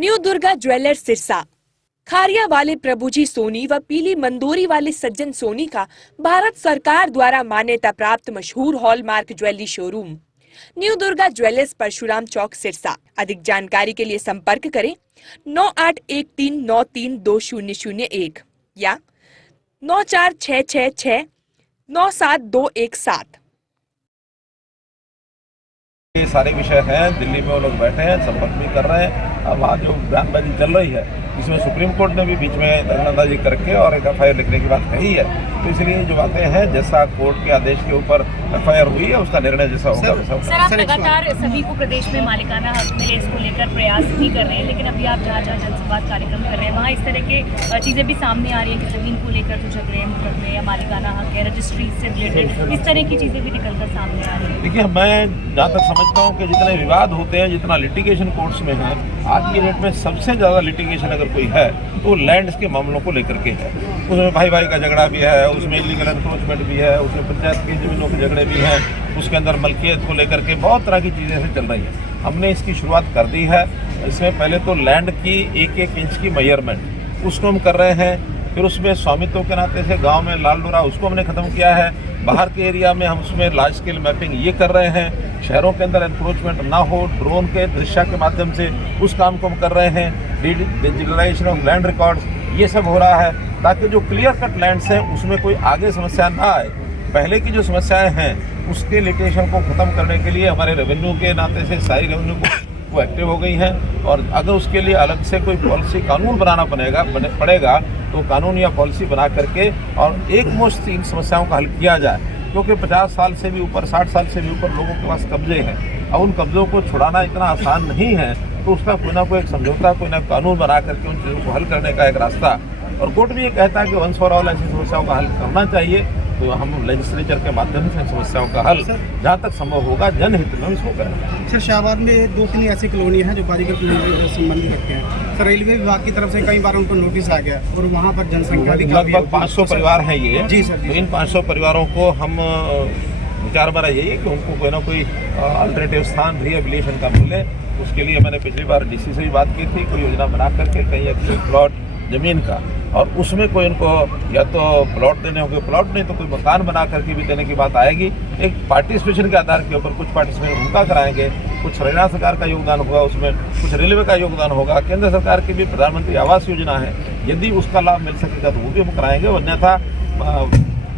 New Durga jewellers Sirsa. Kharia वाले प्रभुजी सोनी व पीली मंदोरी वाले सज्जन सोनी का भारत सरकार द्वारा मान्यता प्राप्त मशहूर hallmark jewellery showroom new Durga jewellers, Parshuram Chowk, Sirsa. अधिक जानकारी के लिए संपर्क करें 9813932001 या 9466697217। ये सारे विषय हैं, दिल्ली में वो लोग बैठे हैं, संपर्क भी कर रहे हैं। अब वहाँ जो बयानबाजी चल रही है, इसमें सुप्रीम कोर्ट ने भी बीच में दखलंदाजी करके और एक एफआईआर लिखने की बात कही है। तो इसलिए जो बातें हैं, जैसा कोर्ट के आदेश के ऊपर एफआईआर हुई है, उसका निर्णय जैसा होगा वैसा होगा। सर, आप लगातार सभी को प्रदेश में मालिकाना हक मिले इसको लेकर प्रयास भी कर रहे हैं, लेकिन अभी आप जहाँ जहाँ जनसंवाद कार्यक्रम कर रहे हैं वहाँ इस तरह के चीज़ें भी सामने आ रही हैं कि जमीन को लेकर जो झगड़े मुकदमे या मालिकाना हक है, रजिस्ट्री से रिलेटेड इस तरह की चीज़ें भी निकलकर सामने आ रही हैं। देखिए, मैं जहाँ तक समझता हूँ कि जितने विवाद होते हैं, जितना लिटिगेशन कोर्ट्स में है, आज की डेट में सबसे ज़्यादा लिटिगेशन अगर कोई है तो लैंड्स के मामलों को लेकर के है। उसमें भाई भाई का झगड़ा भी है, उसमें इलीगल एनक्रोचमेंट भी है, उसमें पंचायत की जमीनों के झगड़े भी हैं, उसके अंदर मलकियत को लेकर के बहुत तरह की चीज़ें ऐसे चल रही हैं। हमने इसकी शुरुआत कर दी है। इसमें पहले तो लैंड की 1-1 इंच की मेजरमेंट उसको हम कर रहे हैं। फिर उसमें स्वामित्व के नाते से गांव में लाल डोरा उसको हमने ख़त्म किया है। बाहर के एरिया में हम उसमें लार्ज स्केल मैपिंग ये कर रहे हैं। शहरों के अंदर एनक्रोचमेंट ना हो, ड्रोन के दृश्य के माध्यम से उस काम को हम कर रहे हैं। डिजिटलाइजेशन ऑफ लैंड रिकॉर्ड्स, ये सब हो रहा है ताकि जो क्लियर कट लैंड्स हैं उसमें कोई आगे समस्या ना आए। पहले की जो समस्याएं हैं उसके लिटिगेशन को ख़त्म करने के लिए हमारे रेवेन्यू के नाते से सारी रेवेन्यू वो एक्टिव हो गई हैं। और अगर उसके लिए अलग से कोई पॉलिसी कानून बनाना पड़ेगा तो कानून या पॉलिसी बना करके और एक मुश्त इन समस्याओं का हल किया जाए। क्योंकि 50 साल से भी ऊपर, 60 साल से भी ऊपर लोगों के पास कब्जे हैं। अब उन कब्जों को छुड़ाना इतना आसान नहीं है, तो उसका कोई ना कोई एक समझौता, कोई ना कानून बना करके उन चीज़ों को हल करने का एक रास्ता। और कोर्ट भी ये कहता है कि वंस फॉर ऑल ऐसी समस्याओं का हल करना चाहिए। तो हम लेजिस्लेचर के माध्यम से समस्याओं का हल जहाँ तक संभव होगा जनहित में इसको करें। सर, शाहबाद में 2-3 ऐसी कॉलोनी हैं जो बारीगर कॉलोनी से संबंधित रखते हैं। सर, रेलवे विभाग की तरफ से कई बार उनको नोटिस आ गया और वहाँ पर जनसंख्या भी लगभग 500 परिवार हैं ये। जी सर। तो इन 500 परिवारों को हम विचार हमारा यही है कि उनको कोई ना कोई अल्टरनेटिव स्थान रिहेबिलिटेशन का मिले। उसके लिए मैंने पिछली बार डीसी से भी बात की थी, कोई योजना बना करके कहीं एक प्लॉट ज़मीन का, और उसमें कोई उनको या तो प्लॉट देने होंगे, प्लॉट नहीं तो कोई मकान बना करके भी देने की बात आएगी। एक पार्टिसिपेशन के आधार के ऊपर कुछ पार्टिसिपेशन उनका कराएंगे, कुछ हरियाणा सरकार का योगदान होगा, उसमें कुछ रेलवे का योगदान होगा, केंद्र सरकार की भी प्रधानमंत्री आवास योजना है, यदि उसका लाभ मिल सकेगा तो वो भी हम कराएंगे। अन्यथा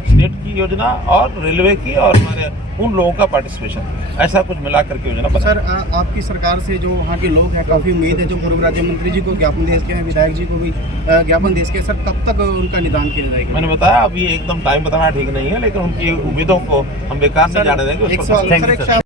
स्टेट की योजना और रेलवे की और हमारे उन लोगों का पार्टिसिपेशन, ऐसा कुछ मिला करके योजना बना। सर, आपकी सरकार से जो वहाँ के लोग हैं काफ़ी उम्मीद है, जो पूर्व राज्य मंत्री जी को ज्ञापन दे के हैं, विधायक जी को भी ज्ञापन दे के, सर कब तक उनका निदान किया जाएगा? मैंने बताया, अभी एकदम टाइम बताना ठीक नहीं है, लेकिन उनकी उम्मीदों को हम बेकार नहीं जाने देंगे।